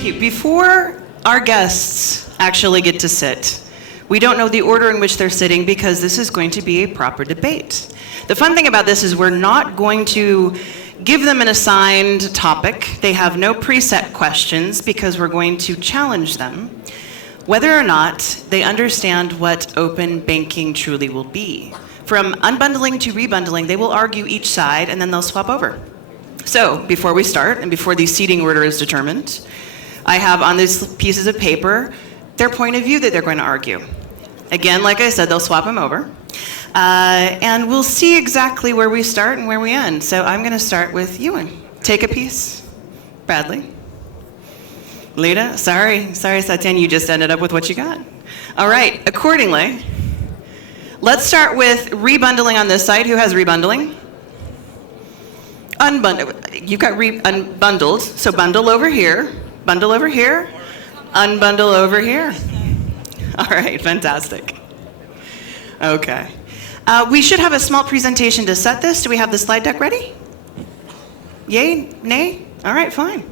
Thank you. Before our guests actually get to sit, we don't know the order in which they're sitting because this is going to be a proper debate. The fun thing about this is we're not going to give them an assigned topic. They have no preset questions because we're going to challenge them whether or not they understand what open banking truly will be. From unbundling to rebundling, they will argue each side and then they'll swap over. So before we start and before the seating order is determined, I have on these pieces of paper their point of view that they're going to argue. Again, like I said, they'll swap them over. And we'll see exactly where we start and where we end. So I'm going to start with Ewan. Take a piece. Bradley. Lita. Sorry, Satyan, you just ended up with what you got. All right, accordingly, let's start with rebundling on this side. Who has rebundling? Unbundle. You've got unbundled. So bundle over here. Bundle over here. Unbundle over here. All right, fantastic. Okay. We should have a small presentation to set this. Do we have the slide deck ready? Yay? Nay? All right, fine.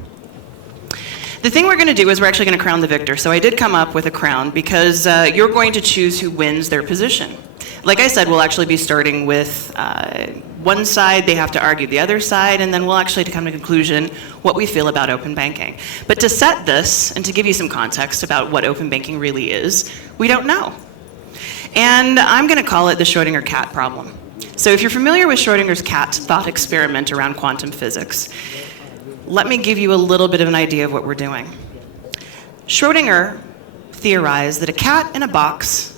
The thing we're going to do is we're actually going to crown the victor. So I did come up with a crown because you're going to choose who wins their position. Like I said, we'll actually be starting with one side, they have to argue the other side, and then we'll actually come to a conclusion what we feel about open banking. But to set this, and to give you some context about what open banking really is, we don't know. And I'm going to call it the Schrodinger cat problem. So if you're familiar with Schrodinger's cat thought experiment around quantum physics, let me give you a little bit of an idea of what we're doing. Schrodinger theorized that a cat in a box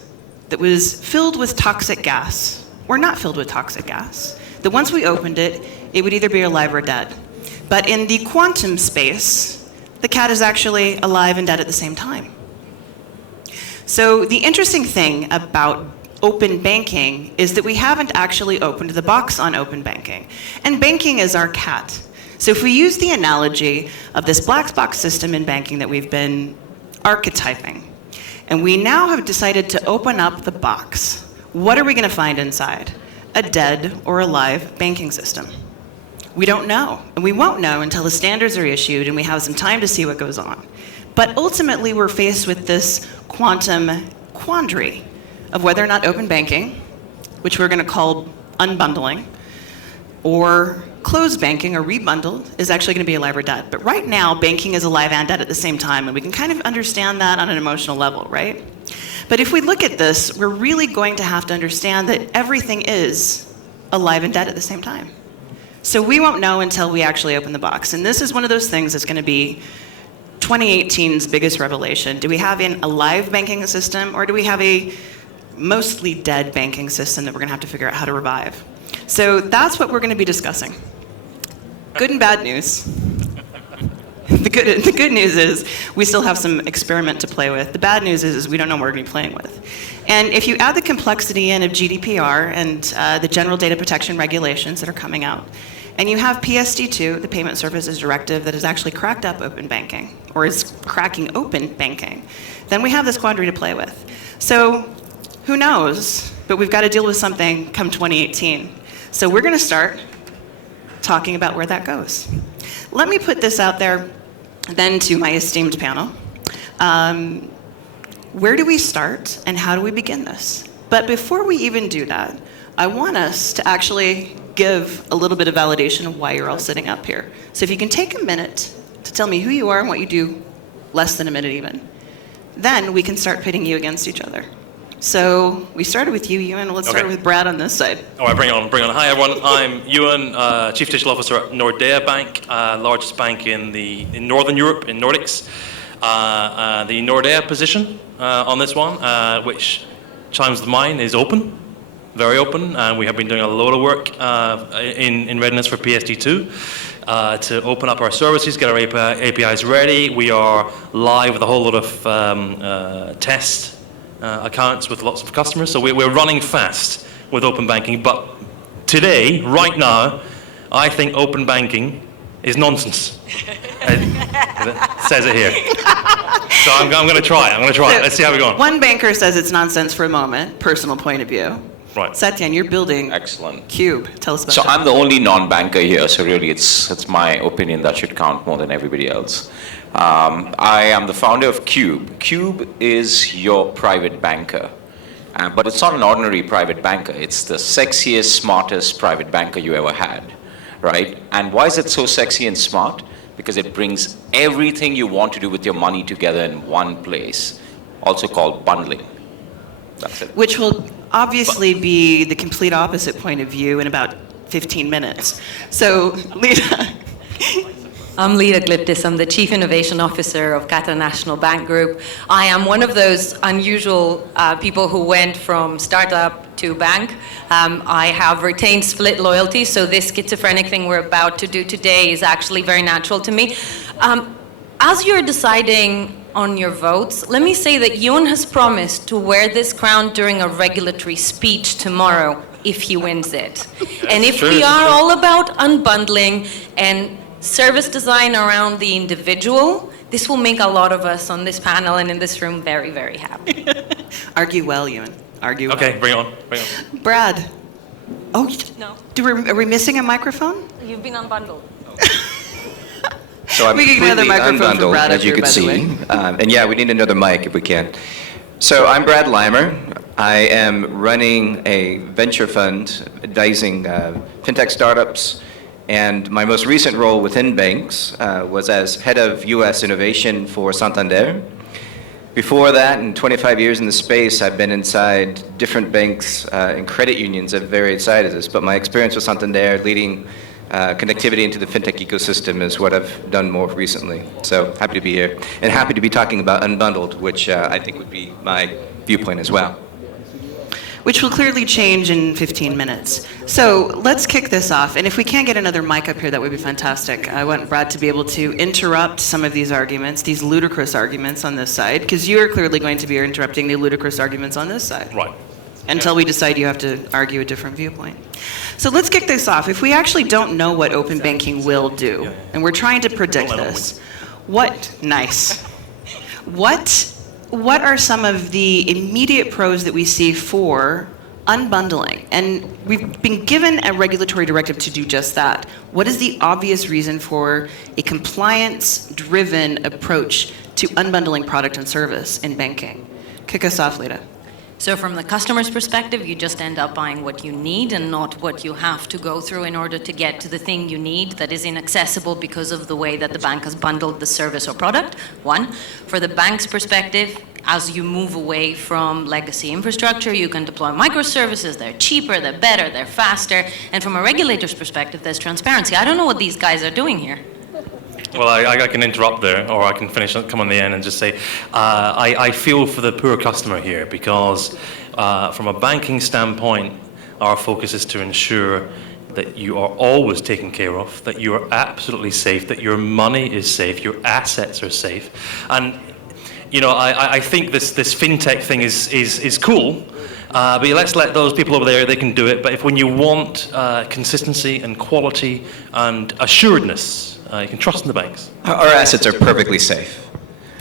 that was filled with toxic gas, or not filled with toxic gas, that once we opened it, it would either be alive or dead. But in the quantum space, the cat is actually alive and dead at the same time. So the interesting thing about open banking is that we haven't actually opened the box on open banking. And banking is our cat. So if we use the analogy of this black box system in banking that we've been archetyping, and we now have decided to open up the box, what are we going to find inside? A dead or alive banking system. We don't know, and we won't know until the standards are issued and we have some time to see what goes on. But ultimately, we're faced with this quantum quandary of whether or not open banking, which we're going to call unbundling, or closed banking or rebundled is actually going to be alive or dead. But right now, banking is alive and dead at the same time, and we can kind of understand that on an emotional level, right? But if we look at this, we're really going to have to understand that everything is alive and dead at the same time. So we won't know until we actually open the box. And this is one of those things that's going to be 2018's biggest revelation. Do we have an alive banking system, or do we have a mostly dead banking system that we're going to have to figure out how to revive? So that's what we're going to be discussing. Good and bad news. The good news is we still have some experiment to play with. The bad news is we don't know what we're going to be playing with. And if you add the complexity in of GDPR and the General Data Protection Regulations that are coming out, and you have PSD2, the Payment Services Directive, that has actually cracked up open banking, or is cracking open banking, then we have this quandary to play with. So who knows? But we've got to deal with something come 2018. So we're going to start talking about where that goes. Let me put this out there then to my esteemed panel. Where do we start and how do we begin this? But before we even do that, I want us to actually give a little bit of validation of why you're all sitting up here. So if you can take a minute to tell me who you are and what you do, less than a minute even, then we can start pitting you against each other. So we started with you, Ewan. Let's start with Brad on this side. All right, bring it on. Hi, everyone. I'm Ewan, Chief Digital Officer at Nordea Bank, largest bank in Northern Europe, in Nordics. The Nordea position on this one, which chimes the mind, is open, very open, and we have been doing a lot of work in readiness for PSD2 to open up our services, get our APIs ready. We are live with a whole lot of test accounts with lots of customers, so we're running fast with open banking. But today, right now, I think open banking is nonsense. It says it here. So I'm going to try it. Let's see how we go on. One banker says it's nonsense for a moment, personal point of view. Right. Satyan, you're building Excellent. Cube. Tell us about I'm the only non-banker here, so really it's my opinion that should count more than everybody else. I am the founder of Cube. Cube is your private banker. But it's not an ordinary private banker. It's the sexiest, smartest private banker you ever had, right? And why is it so sexy and smart? Because it brings everything you want to do with your money together in one place, also called bundling. That's it. Which will obviously be the complete opposite point of view in about 15 minutes. So, Lita. I'm Lita Gliptis. I'm the Chief Innovation Officer of Qatar National Bank Group. I am one of those unusual people who went from startup to bank. I have retained split loyalty, so this schizophrenic thing we're about to do today is actually very natural to me. As you're deciding on your votes, let me say that Yoon has promised to wear this crown during a regulatory speech tomorrow if he wins it. And if we are all about unbundling and service design around the individual, this will make a lot of us on this panel and in this room very, very happy. Argue well, Ewan. Argue well. Okay, bring it on. Bring it on. Brad. Oh, No, are we missing a microphone? you've been unbundled. So I'm We can get another completely microphone for unbundled, Brad up as you here, can by the see. And yeah, we need another mic if we can. So I'm Brad Leimer. I am running a venture fund advising fintech startups. And my most recent role within banks was as head of U.S. innovation for Santander. Before that, in 25 years in the space, I've been inside different banks and credit unions of various sizes. But my experience with Santander leading connectivity into the fintech ecosystem is what I've done more recently. So happy to be here. And happy to be talking about Unbundled, which I think would be my viewpoint as well. Which will clearly change in 15 minutes. So let's kick this off. And if we can get another mic up here, that would be fantastic. I want Brad to be able to interrupt some of these arguments, these ludicrous arguments on this side, because you're clearly going to be interrupting the ludicrous arguments on this side. Right. Until we decide you have to argue a different viewpoint. So let's kick this off. If we actually don't know what open banking will do, and we're trying to predict this, what are some of the immediate pros that we see for unbundling? And we've been given a regulatory directive to do just that. What is the obvious reason for a compliance-driven approach to unbundling product and service in banking? Kick us off, Lita. So from the customer's perspective, you just end up buying what you need and not what you have to go through in order to get to the thing you need that is inaccessible because of the way that the bank has bundled the service or product, one. For the bank's perspective, as you move away from legacy infrastructure, you can deploy microservices. They're cheaper, they're better, they're faster. And from a regulator's perspective, there's transparency. I don't know what these guys are doing here. Well, I can interrupt there, or I can finish, come on the end and just say, I feel for the poor customer here because from a banking standpoint, our focus is to ensure that you are always taken care of, that you are absolutely safe, that your money is safe, your assets are safe. And, you know, I think this fintech thing is cool, but let's let those people over there, they can do it. But if when you want consistency and quality and assuredness, you can trust in the banks. Our assets are perfectly safe.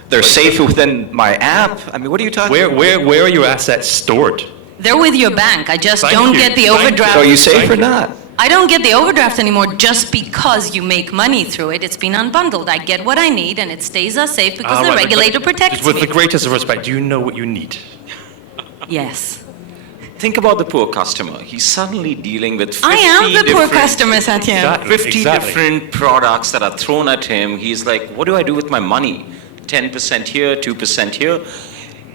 They're safe within my app. I mean, what are you talking about? Where are your assets stored? They're with your bank. I just Thank don't you. get the Thank you. overdraft. So are you safe Thank or you. not? I don't get the overdraft anymore just because you make money through it. It's been unbundled. I get what I need and it stays as safe because the Right, but regulator protects with me. the greatest of respect, do you know what you need? Yes. Think about the poor customer. He's suddenly dealing with 50 I am the poor different- customer, Satya. Exactly. 50 different products that are thrown at him. He's like, what do I do with my money? 10% here, 2% here.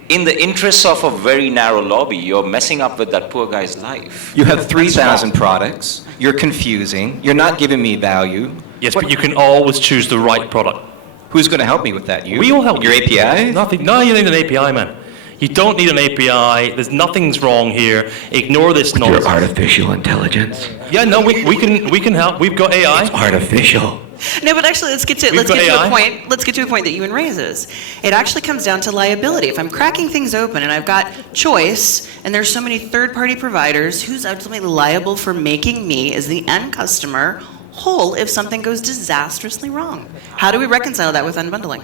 In the interests of a very narrow lobby, you're messing up with that poor guy's life. You have 3,000 products. You're confusing. You're not giving me value. Yes, but you can always choose the right product. Who's going to help me with that? You? We will help Your you. API? Nothing. No, you need an API, man. You don't need an API. There's nothing's wrong here. Ignore this Your nonsense. artificial intelligence. Yeah, no, we can help. We've got AI. Artificial. No, but actually, let's get to We've got a AI. point. Let's get to a point that Ewan raises. It actually comes down to liability. If I'm cracking things open and I've got choice, and there's so many third-party providers, who's ultimately liable for making me, as the end customer, whole if something goes disastrously wrong? How do we reconcile that with unbundling?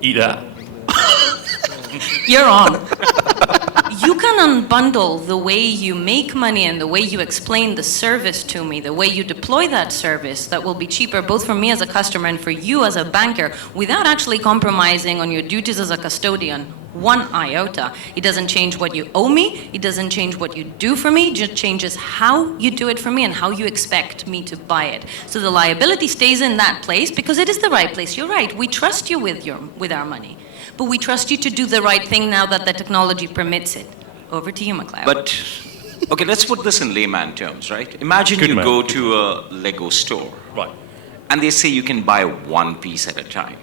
Eat that. You're on. You can unbundle the way you make money and the way you explain the service to me, the way you deploy that service that will be cheaper both for me as a customer and for you as a banker without actually compromising on your duties as a custodian one iota. It doesn't change what you owe me, it doesn't change what you do for me, it just changes how you do it for me and how you expect me to buy it. So the liability stays in that place because it is the right place. You're right, we trust you with our money. But we trust you to do the right thing now that the technology permits it. Over to you, McLeod. But, okay, let's put this in layman terms, right? Imagine Good you man. go to a Lego store, Right. and they say you can buy one piece at a time,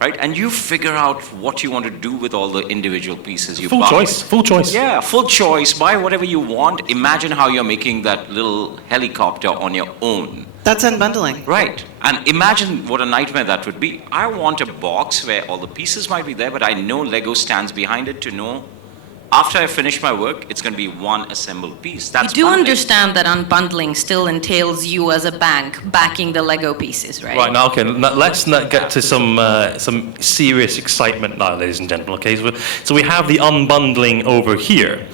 right? And you figure out what you want to do with all the individual pieces you Full buy. choice. Full choice. Yeah, full choice. Buy whatever you want. Imagine how you're making that little helicopter on your own. That's unbundling. Right. And imagine what a nightmare that would be. I want a box where all the pieces might be there, but I know Lego stands behind it to know after I finish my work, it's going to be one assembled piece. You That's do bundling. understand that unbundling still entails you as a bank backing the Lego pieces, right? Right, now, okay, let's not get to some serious excitement now, ladies and gentlemen, okay? So we have the unbundling over here.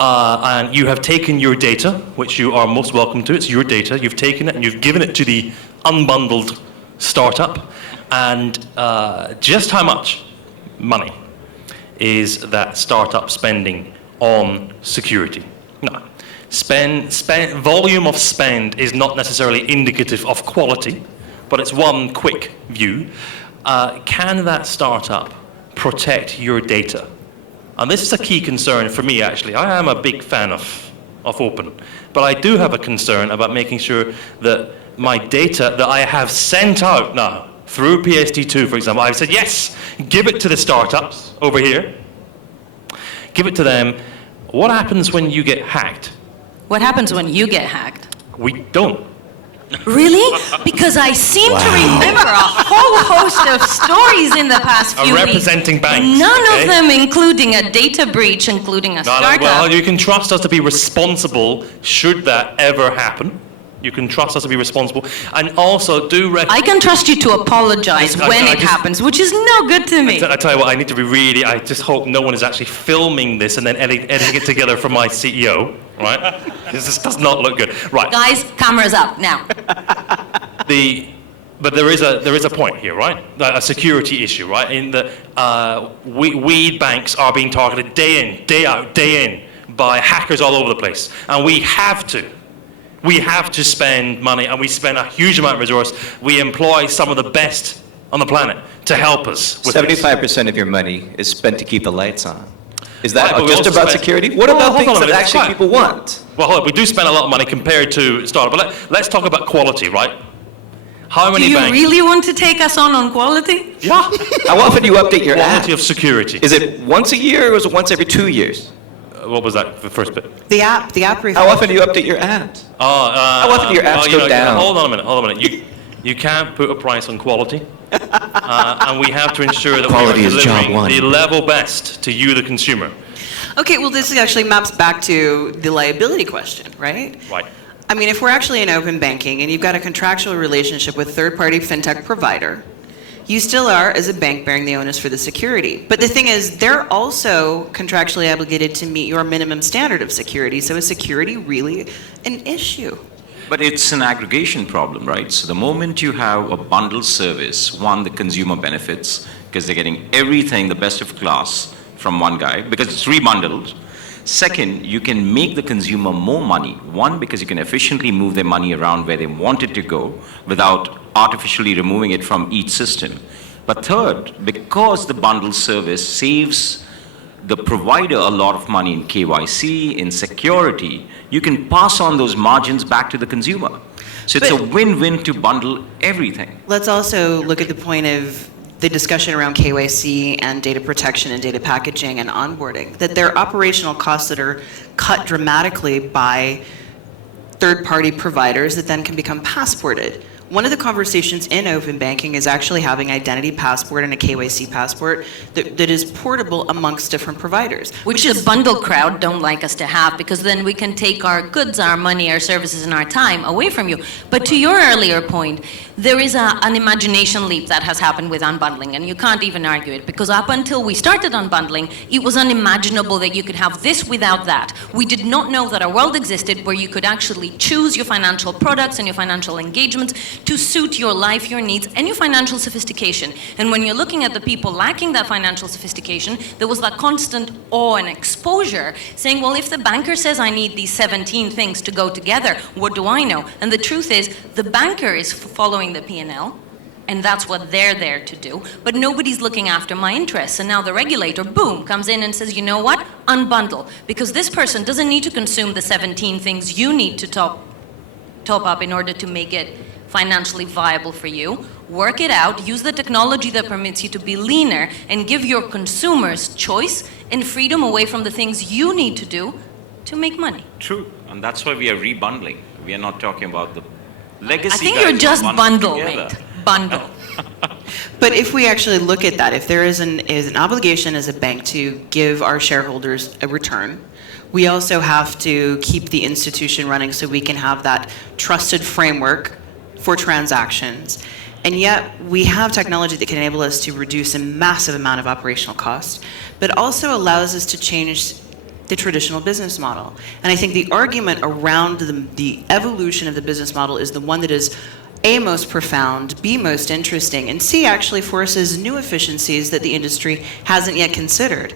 And you have taken your data, which you are most welcome to. It's your data. You've taken it and you've given it to the unbundled startup. And just how much money is that startup spending on security? No. Volume of spend is not necessarily indicative of quality, but it's one quick view. Can that startup protect your data? And this is a key concern for me, actually. I am a big fan of open, but I do have a concern about making sure that my data that I have sent out now through PSD2, for example, I've said, yes, give it to the startups over here. Give it to them. What happens when you get hacked? What happens when you get hacked? We don't. Really? Because I seem to remember a whole host of stories in the past few weeks. Representing banks. None okay? of them including a data breach, including a startup. Well, you can trust us to be responsible should that ever happen. You can trust us to be responsible. And also do I can trust you to apologize I when it just- happens, which is no good to me. I tell you what, I need to be really, I just hope no one is actually filming this and then editing it together for my CEO, right? This does not look good. Right. Guys, cameras up now. But there is a point here, right? A security issue, right? In that we banks are being targeted day in, day out, day in by hackers all over the place. And we have to spend money, and we spend a huge amount of resource. We employ some of the best on the planet to help us with this. 75% of your money is spent to keep the lights on. Is that Right, but we just also about spend- security? What Well, about hold on things a that minute, actually quiet. people want? Well, hold on, we do spend a lot of money compared to startup, but let's talk about quality, right? How Do many you banks? really want to take us on quality? Yeah. How often do you update your Quality app? of security. Is it once a year or is it once every 2 years? What was that? The first bit. The app How refresh. often do you update your apps? How often do your apps go down? Hold on a minute. You can't put a price on quality, and we have to ensure that Quality we are is job delivering one. the level best to you, the consumer. Okay, well, this actually maps back to the liability question, right? Right. I mean, if we're actually in open banking and you've got a contractual relationship with third-party fintech provider, you still are, as a bank, bearing the onus for the security. But the thing is, they're also contractually obligated to meet your minimum standard of security. So is security really an issue? But it's an aggregation problem, right? So the moment you have a bundled service, one, the consumer benefits, because they're getting everything, the best of class, from one guy, because it's rebundled. Second, you can make the consumer more money. One, because you can efficiently move their money around where they want it to go without artificially removing it from each system. But third, because the bundled service saves the provider a lot of money in KYC, in security, you can pass on those margins back to the consumer. So it's a But- win-win to bundle everything. Let's also look at the point of the discussion around KYC and data protection and data packaging and onboarding, that there are operational costs that are cut dramatically by third-party providers that then can become passported. one of the conversations in open banking is actually having identity passport and a KYC passport that is portable amongst different providers. Which the bundle crowd don't like us to have, because then we can take our goods, our money, our services, and our time away from you. But to your earlier point, there is an imagination leap that has happened with unbundling, and you can't even argue it, because up until we started unbundling, it was unimaginable that you could have this without that. We did not know that a world existed where you could actually choose your financial products and your financial engagements to suit your life, your needs, and your financial sophistication. And when you're looking at the people lacking that financial sophistication, there was that constant awe and exposure saying, well, if the banker says I need these 17 things to go together, what do I know? And the truth is, the banker is following the P&L, and that's what they're there to do, but nobody's looking after my interests. And now the regulator, boom, comes in and says, you know what? Unbundle. Because this person doesn't need to consume the 17 things you need to top up in order to make it financially viable for you. Work it out, use the technology that permits you to be leaner, and give your consumers choice and freedom away from the things you need to do to make money. True, and that's why we are rebundling. We are not talking about the legacy. I think guys you're just who bundle, together. mate. Bundle. But if we actually look at that, if there is an obligation as a bank to give our shareholders a return, we also have to keep the institution running so we can have that trusted framework for transactions. And yet we have technology that can enable us to reduce a massive amount of operational cost, but also allows us to change the traditional business model. And I think the argument around the evolution of the business model is the one that is A, most profound, B, most interesting, and C, actually forces new efficiencies that the industry hasn't yet considered.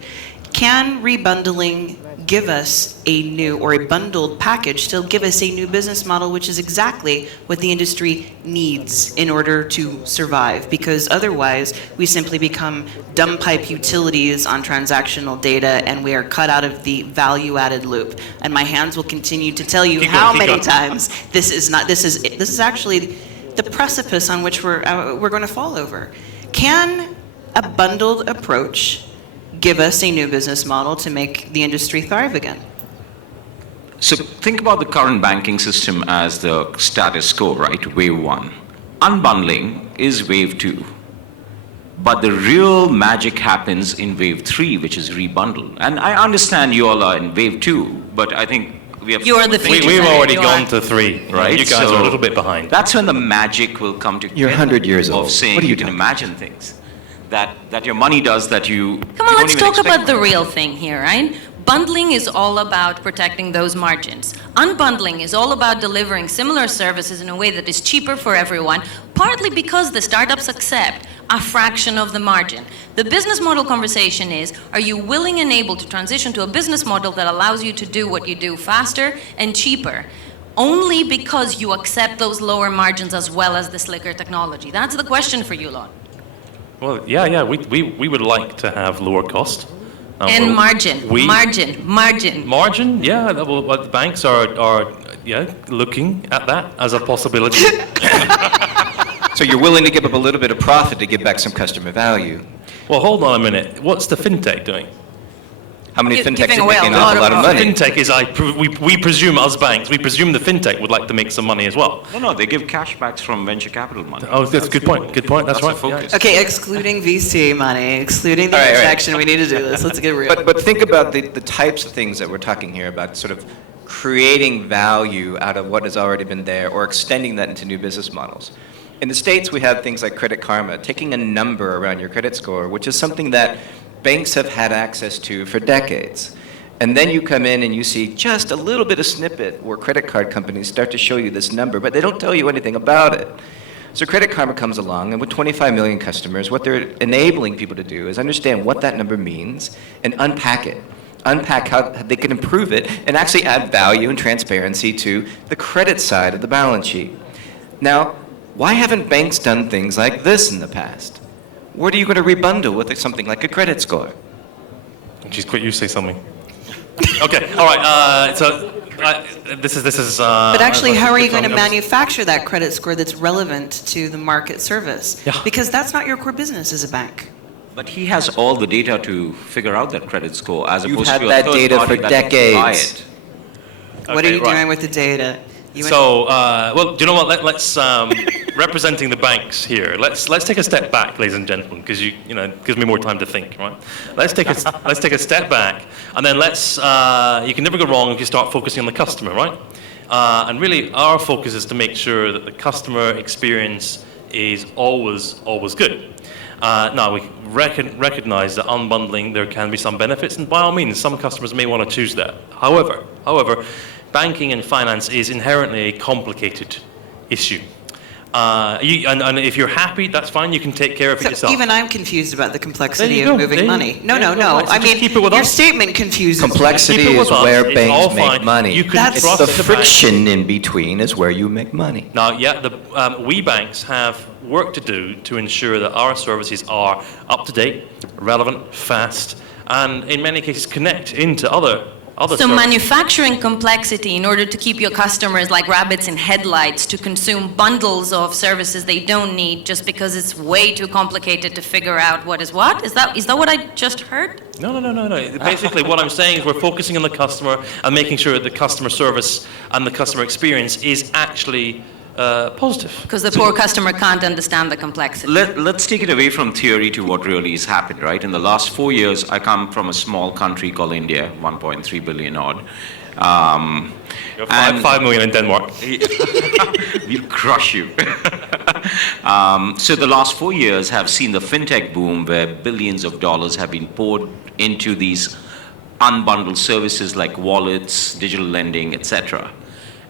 Can rebundling give us a new, or a bundled package still give us a new business model, which is exactly what the industry needs in order to survive? Because otherwise, we simply become dumb pipe utilities on transactional data, and we are cut out of the value-added loop. And my hands will continue to tell you Keep how going, keep many going. times this is actually the precipice on which we're going to fall over. Can a bundled approach give us a new business model to make the industry thrive again? So think about the current banking system as the status quo, right? Wave 1. Unbundling is wave 2. But the real magic happens in wave 3, which is rebundle. And I understand you all are in wave 2, but I think we have... You are the future. We've already You gone are. to 3, Right, You guys so are a little bit behind. That's when the magic will come together. You're 100 years old. Of saying What are you you can talking imagine things that your money does that you Come on, you don't let's even talk expect. about the real thing here, right? Bundling is all about protecting those margins. Unbundling is all about delivering similar services in a way that is cheaper for everyone, partly because the startups accept a fraction of the margin. The business model conversation is, are you willing and able to transition to a business model that allows you to do what you do faster and cheaper? Only because you accept those lower margins as well as the slicker technology. That's the question for you lot. Well, yeah, we would like to have lower cost. And well, margin, we- margin. Margin, yeah. Well, the banks are looking at that as a possibility. So you're willing to give up a little bit of profit to give back some customer value. Well, hold on a minute. What's the fintech doing? How many fintechs Giving are away a making lot a lot of of money? Fintech is, we presume, us banks, we presume the fintech would like to make some money as well. No, they give cashbacks from venture capital money. Oh, that's a good point. Good point. That's the right. focus. Yeah. Okay, excluding VC money, excluding the All right, all right. injection, we need to do this. Let's get real. But think about the types of things that we're talking here about, sort of creating value out of what has already been there or extending that into new business models. In the States, we have things like Credit Karma, taking a number around your credit score, which is something that banks have had access to for decades. And then you come in and you see just a little bit of snippet where credit card companies start to show you this number, but they don't tell you anything about it. So Credit Karma comes along, and with 25 million customers, what they're enabling people to do is understand what that number means and unpack it. Unpack how they can improve it and actually add value and transparency to the credit side of the balance sheet. Now, why haven't banks done things like this in the past? What are you going to rebundle with something like a credit score? Jeez, quick, you say something. Okay, all right. This is. But actually, how are you going to manage? manufacture that credit score that's relevant to the market service? Yeah. Because that's not your core business as a bank. But he has all the data to figure out that credit score as You've opposed had to a that third data party for that can buy decades. it. What are Okay, you right. doing with the data? You So, well, do you know what? Let's representing the banks here, let's take a step back, ladies and gentlemen, because it gives me more time to think, right? Let's take a step back, and then you can never go wrong if you start focusing on the customer, right? And really, our focus is to make sure that the customer experience is always good. Now, we recognize that unbundling, there can be some benefits, and by all means, some customers may want to choose that. However, banking and finance is inherently a complicated issue. And if you're happy, that's fine, you can take care of it So yourself. even I'm confused about the complexity There you of go. moving There you money. go. No. Right, so I just mean, keep it with your us. statement confuses me. Complexity Keep it is with us. where It's all banks make fine. money. You can That's- It's trust the the bank. friction in between is where you make money. Now, we banks have work to do to ensure that our services are up to date, relevant, fast, and in many cases connect into other So services. manufacturing complexity in order to keep your customers like rabbits in headlights to consume bundles of services they don't need just because it's way too complicated to figure out what is what? Is that what I just heard? No. Basically, what I'm saying is we're focusing on the customer and making sure that the customer service and the customer experience is actually positive. Because the poor customer can't understand the complexity. Let's take it away from theory to what really has happened, right? In the last 4 years, I come from a small country called India, 1.3 billion odd. You're And- 5 million in Denmark. We'll crush you. So the last 4 years have seen the fintech boom where billions of dollars have been poured into these unbundled services like wallets, digital lending, etc.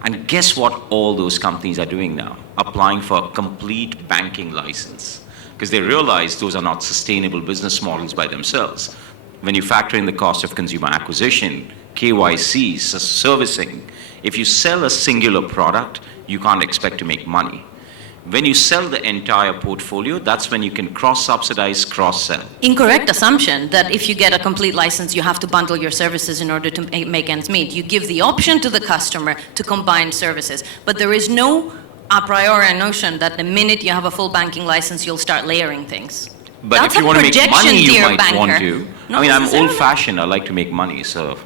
And guess what all those companies are doing now? Applying for a complete banking license. Because they realize those are not sustainable business models by themselves. When you factor in the cost of consumer acquisition, KYC, servicing, if you sell a singular product, you can't expect to make money. When you sell the entire portfolio, that's when you can cross-subsidize, cross-sell. Incorrect assumption that if you get a complete license, you have to bundle your services in order to make ends meet. You give the option to the customer to combine services, but there is no a priori notion that the minute you have a full banking license, you'll start layering things. But That's if you a want to make projection, money, you dear might banker. want to. Not I mean, I'm necessarily. old-fashioned. I like to make money, so...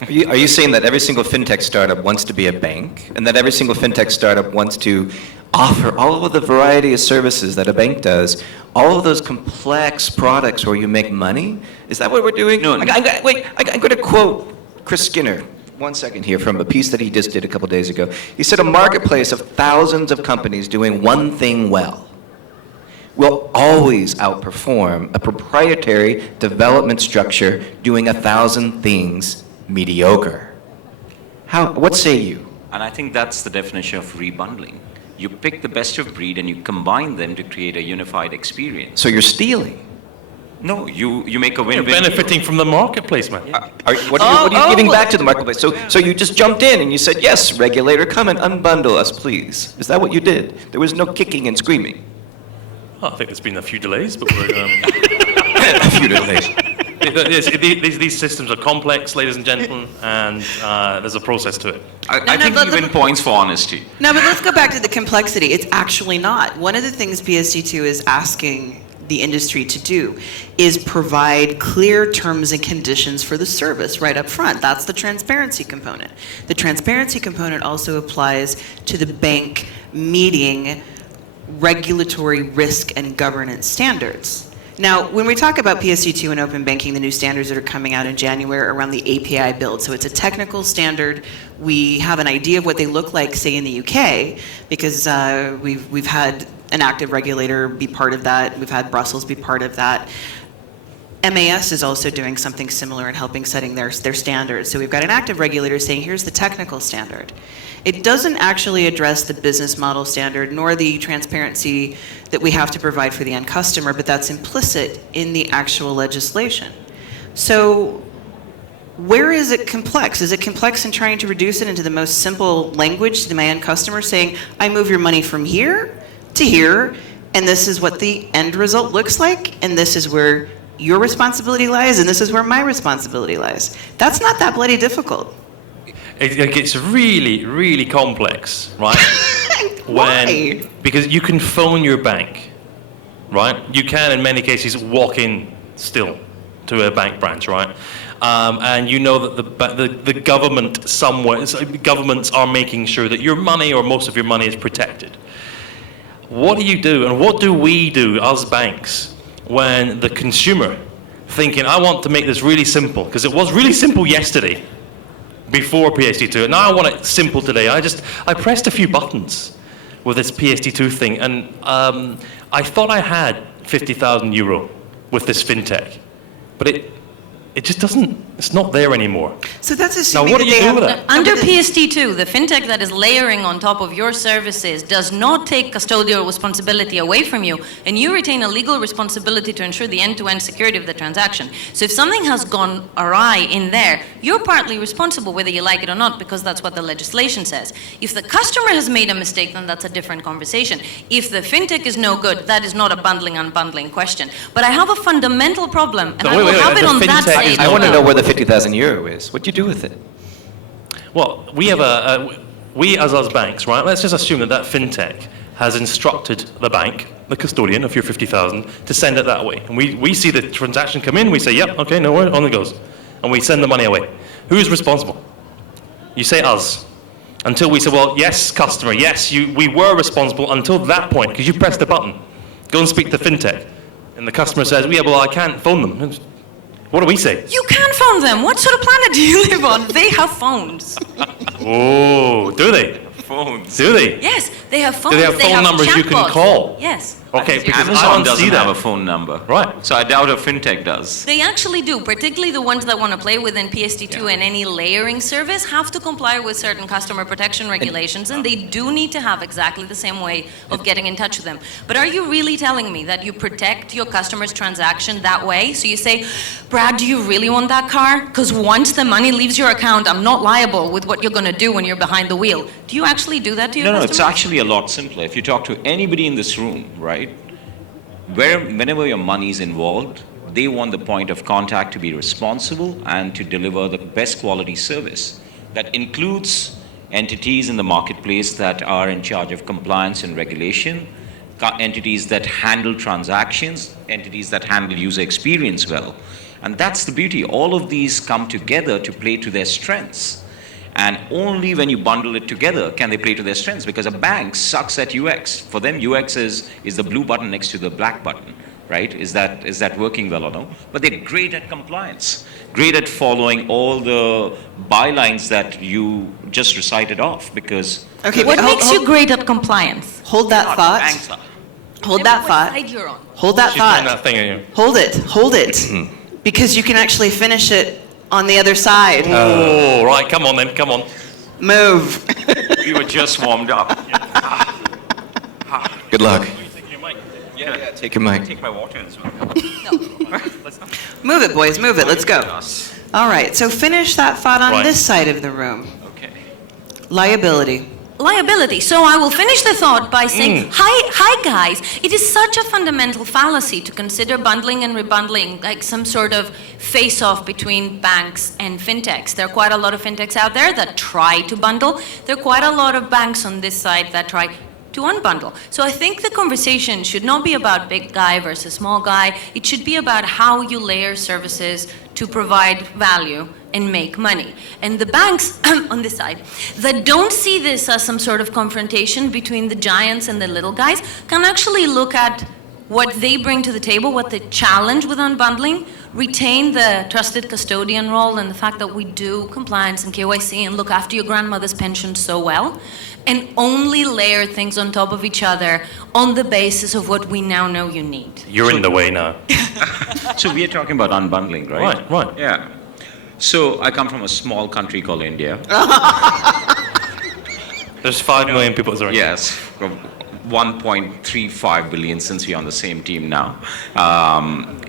Are you saying that every single fintech startup wants to be a bank, and that every single fintech startup wants to offer all of the variety of services that a bank does, all of those complex products where you make money? Is that what we're doing? No. I'm going to quote Chris Skinner. 1 second here from a piece that he just did a couple days ago. He said a marketplace of thousands of companies doing one thing well will always outperform a proprietary development structure doing 1,000 things mediocre. What say you? And I think that's the definition of rebundling. You pick the best of breed and you combine them to create a unified experience. So you're stealing. No, you make a You're win-win. benefiting from the marketplace, man. What are you giving back to the marketplace? So you just jumped in and you said, yes, regulator, come and unbundle us, please. Is that what you did? There was no kicking and screaming. Oh, I think there's been a few delays, but we're... A few delays. These systems are complex, ladies and gentlemen, and there's a process to it. I No, think but you win points for honesty. No, but let's go back to the complexity. It's actually not. One of the things PSD2 is asking the industry to do is provide clear terms and conditions for the service right up front. That's the transparency component. The transparency component also applies to the bank meeting regulatory risk and governance standards. Now, when we talk about PSD2 and open banking, the new standards that are coming out in January around the API build, so it's a technical standard. We have an idea of what they look like, say, in the UK, because we've had an active regulator be part of that. We've had Brussels be part of that. MAS is also doing something similar in helping setting their standards. So we've got an active regulator saying, here's the technical standard. It doesn't actually address the business model standard nor the transparency that we have to provide for the end customer, but that's implicit in the actual legislation. So where is it complex? Is it complex in trying to reduce it into the most simple language to my end customer, saying, I move your money from here to here, and this is what the end result looks like, and this is where your responsibility lies, and this is where my responsibility lies? That's not that bloody difficult. It gets really, really complex, right? Why? Because you can phone your bank, right? You can, in many cases, walk in still to a bank branch, right? And you know that the government somewhere, governments are making sure that your money or most of your money is protected. what do you do, and what do we do as banks when the consumer thinking, I want to make this really simple, because it was really simple yesterday before PSD2, and now I want it simple today. I pressed a few buttons with this PSD2 thing, and I thought I had 50,000 euro with this fintech, but it just doesn't, it's not there anymore. So that's Now, assuming what do that you they do have with that? Under PSD2, the fintech that is layering on top of your services does not take custodial responsibility away from you, and you retain a legal responsibility to ensure the end-to-end security of the transaction. So if something has gone awry in there, you're partly responsible whether you like it or not, because that's what the legislation says. If the customer has made a mistake, then that's a different conversation. If the fintech is no good, that is not a unbundling question. But I have a fundamental problem, and No, I will wait, have it the on that fintech side is as I want to well. know where the 50,000 euro is. What do you do with it? Well, we have we as us banks, right? Let's just assume that fintech has instructed the bank, the custodian of your 50,000, to send it that way. And we see the transaction come in, we say, yep, okay, no worries, on it goes. And we send the money away. Who is responsible? You say us. Until we say, well, yes, customer, yes, we were responsible until that point, because you pressed the button. Go and speak to fintech. And the customer says, yeah, well, I can't phone them. What do we say? You can phone them. What sort of planet do you live on? They have phones. Oh, do they? Phones. Do they? Yes, they have phones. Do they have phone numbers you can chatbots. call? Yes. Okay, because I Amazon don't see doesn't have that. a phone number. Right. So I doubt a fintech does. They actually do, particularly the ones that want to play within PSD2 and any layering service have to comply with certain customer protection regulations, and they do need to have exactly the same way of getting in touch with them. But are you really telling me that you protect your customer's transaction that way? So you say, Brad, do you really want that car? Because once the money leaves your account, I'm not liable with what you're going to do when you're behind the wheel. Do you actually do that to your No, customers? it's actually a lot simpler. If you talk to anybody in this room, right, whenever your money is involved, they want the point of contact to be responsible and to deliver the best quality service. That includes entities in the marketplace that are in charge of compliance and regulation, entities that handle transactions, entities that handle user experience well. And that's the beauty. All of these come together to play to their strengths. And only when you bundle it together can they play to their strengths, because a bank sucks at UX. For them, UX is the blue button next to the black button, right? Is that working well or no? But they're great at compliance, great at following all the bylines that you just recited off, because Okay, What but makes you great at compliance? hold that thought. banks are. Hold that What thought. side you're on. Hold that She's doing thought. that thing at you. Hold it. Because you can actually finish it on the other side. Oh, right, come on then, come on. Move. We were just warmed up. Good luck. Yeah, Take your mic. take my water as well. Move it, boys, move it. Let's go. All right, so finish that thought on Right. this side of the room. Okay. Liability. Liability. So I will finish the thought by saying, hi guys. It is such a fundamental fallacy to consider bundling and rebundling like some sort of face-off between banks and fintechs. There are quite a lot of fintechs out there that try to bundle. There are quite a lot of banks on this side that try to unbundle. So I think the conversation should not be about big guy versus small guy. It should be about how you layer services to provide value and make money. And the banks on this side that don't see this as some sort of confrontation between the giants and the little guys can actually look at what they bring to the table, what the challenge with unbundling, retain the trusted custodian role and the fact that we do compliance and KYC and look after your grandmother's pension so well, and only layer things on top of each other on the basis of what we now know you need. You're in the way now. So we are talking about unbundling, right? Right. Yeah. So I come from a small country called India. There's 5 million people. Sorry. Yes, 1.35 billion since we're on the same team now.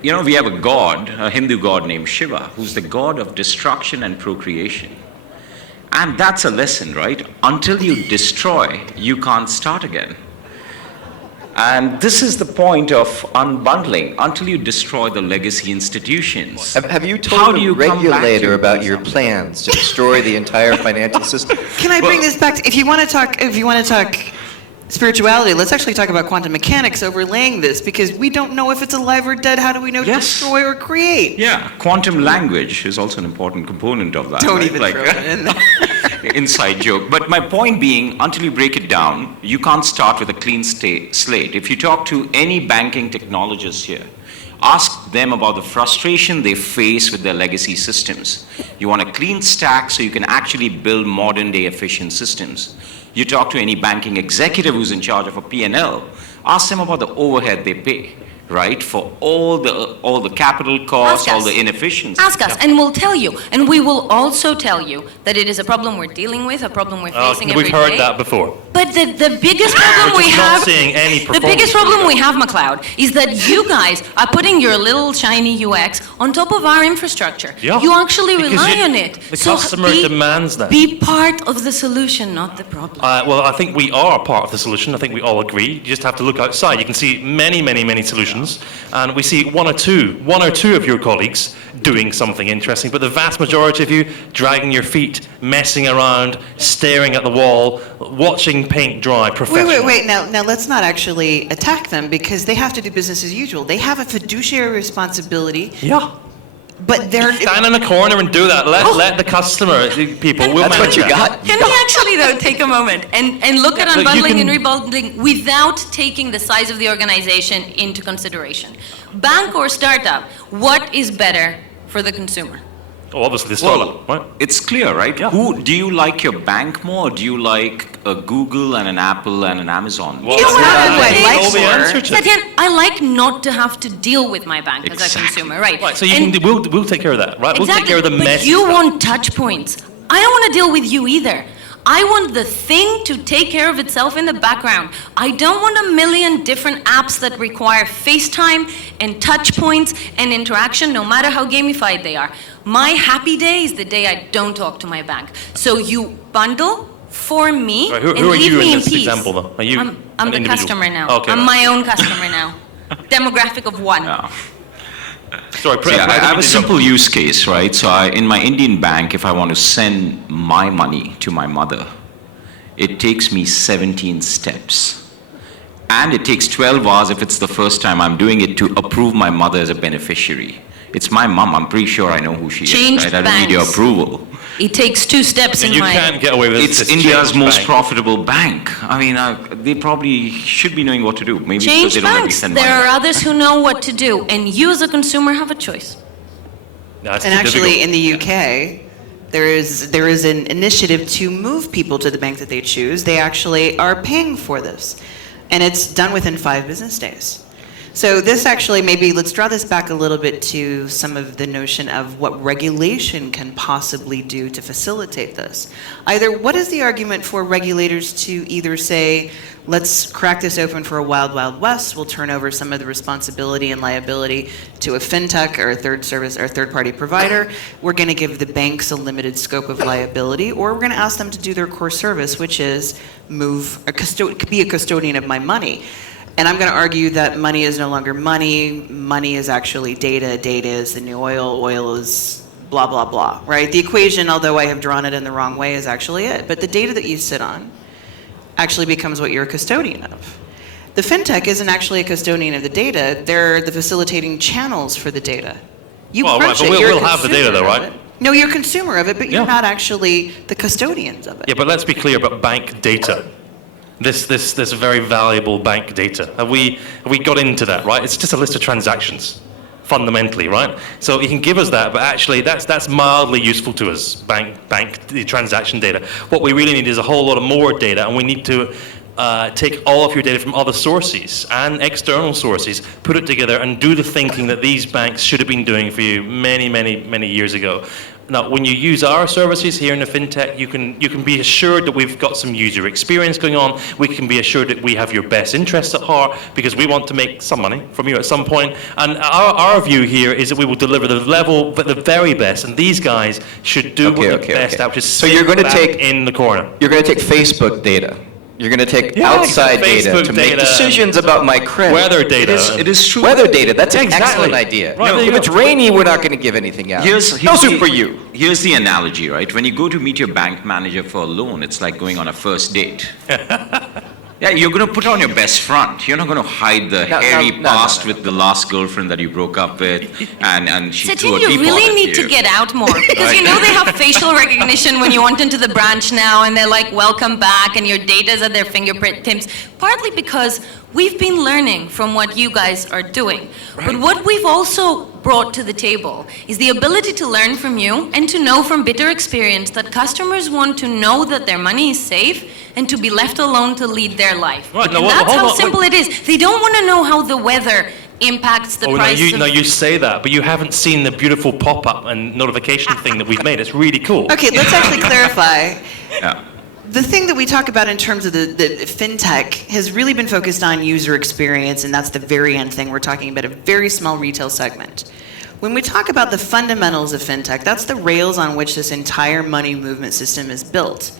We have a god, a Hindu god named Shiva, who's the god of destruction and procreation. And that's a lesson, right? Until you destroy, you can't start again. And this is the point of unbundling, until you destroy the legacy institutions. Have you How told do a you come back to regulator it, about for your example? plans to destroy the entire financial system? Can I bring this back to, if you want to talk spirituality, let's actually talk about quantum mechanics overlaying this, because we don't know if it's alive or dead. How do we know to Yes. destroy or create? Yeah, quantum language is also an important component of that. Don't right? even throw it in there. inside joke. But my point being, until you break it down, you can't start with a clean slate. If you talk to any banking technologists here, ask them about the frustration they face with their legacy systems. You want a clean stack so you can actually build modern day efficient systems. You talk to any banking executive who's in charge of a P&L, ask them about the overhead they pay, right? For all the capital costs, Ask all us. the inefficiencies. Ask us, and we'll tell you. And we will also tell you that it is a problem we're dealing with, a problem we're facing every We've day. heard that before. But the biggest problem We're we just not have, seeing any the performance biggest problem we have, McLeod, is that you guys are putting your little shiny UX on top of our infrastructure. Yeah. You actually Because rely you- on it. the customer demands that. Be part of the solution, not the problem. Well, I think we are part of the solution. I think we all agree. You just have to look outside. You can see many, many, many solutions, and we see one or two of your colleagues doing something interesting, but the vast majority of you dragging your feet, messing around, staring at the wall, watching paint dry professionally. Wait. Now let's not actually attack them because they have to do business as usual. They have a fiduciary responsibility, Yeah. but they're... Stand in the corner and do that. Let the customer, the people, will That's what manage you that. got. Can we actually, though, take a moment and look at Yeah, look, you unbundling can- and rebundling without taking the size of the organization into consideration? Bank or startup, what is better for the consumer? Oh, obviously the startup, right? It's clear, right? Yeah. Who do you like your bank more, or do you like a Google and an Apple and an Amazon? Well, You know that's what I not like all the more? answer to it. Satyan, I like not to have to deal with my bank as a Exactly. consumer, right? Right, so you And- can, we'll take care of that, right? We'll take care of the but mess. you want touch points. I don't want to deal with you either. I want the thing to take care of itself in the background. I don't want a million different apps that require FaceTime and touch points and interaction, no matter how gamified they are. My happy day is the day I don't talk to my bank. So you bundle for me Right, who and are leave you me in in this peace. example, though? Are you I'm an the individual? customer now. Okay, I'm right. my own customer now. Demographic of one. Yeah. Sorry, So, yeah, I have a did you- simple use case, right? So in my Indian bank, if I want to send my money to my mother, it takes me 17 steps. And it takes 12 hours if it's the first time I'm doing it to approve my mother as a beneficiary. It's my mom. I'm pretty sure I know who she Change is, right? I don't need your banks. approval. It takes 2 steps in You my... can't get away with It's this India's change most bank. profitable bank. I mean, they probably should be knowing what to do. Maybe because Change they don't let me banks. send There money. are others who know what to do, and you as a consumer have a choice. No, it's And too actually, difficult. in the UK, there is an initiative to move people to the bank that they choose. They actually are paying for this, and it's done within 5 business days. So this actually, maybe let's draw this back a little bit to some of the notion of what regulation can possibly do to facilitate this. Either what is the argument for regulators to either say, let's crack this open for a wild, wild west, we'll turn over some of the responsibility and liability to a fintech or a third service or third-party provider. We're going to give the banks a limited scope of liability, or we're going to ask them to do their core service, which is be a custodian of my money. And I'm going to argue that money is no longer money. Money is actually data. Data is the new oil. Oil is blah, blah, blah, right? The equation, although I have drawn it in the wrong way, is actually it. But the data that you sit on actually becomes what you're a custodian of. The fintech isn't actually a custodian of the data. They're the facilitating channels for the data. You Well, right, crunch but it. we'll- You're a we'll have the data, consumer though, of right? it. No, you're a consumer of it, but you're Yeah. not actually the custodians of it. Yeah, but let's be clear about bank data. This very valuable bank data. Have we got into that, right? It's just a list of transactions, fundamentally, right? So you can give us that, but actually that's mildly useful to us, the transaction data. What we really need is a whole lot of more data, and we need to take all of your data from other sources and external sources, put it together, and do the thinking that these banks should have been doing for you many, many, many years ago. Now, when you use our services here in the fintech, you can be assured that we've got some user experience going on. We can be assured that we have your best interests at heart because we want to make some money from you at some point. And our view here is that we will deliver the level, but the very best. And these guys should do what the best out, just So you're sit going to back take in the corner. You're going to take Facebook data. You're going to take Yeah, outside data Facebook to make data, decisions about my credit. Weather data. It is true. Weather data. That's an Exactly. excellent idea. Right, there you if go. it's rainy, we're not going to give anything out. Here's no the- soup for you. Here's the analogy, right? When you go to meet your bank manager for a loan, it's like going on a first date. Yeah, you're going to put on your best front. You're not going to hide the hairy past with the last girlfriend that you broke up with, and she threw a Satine, you teapot really at need you. to get out more because you know they have facial recognition when you went into the branch now, and they're like, "Welcome back," and your data's at their fingerprint tips. Partly because we've been learning from what you guys are doing, but what we've also brought to the table is the ability to learn from you and to know from bitter experience that customers want to know that their money is safe and to be left alone to lead their life. Right, now, And hold that's how on, simple it is. They don't want to know how the weather impacts the Oh, price of... now you say that, but you haven't seen the beautiful pop-up and notification thing that we've made. It's really cool. Okay, let's actually clarify. Yeah. The thing that we talk about in terms of the fintech has really been focused on user experience, and that's the very end thing. We're talking about a very small retail segment. When we talk about the fundamentals of fintech, that's the rails on which this entire money movement system is built.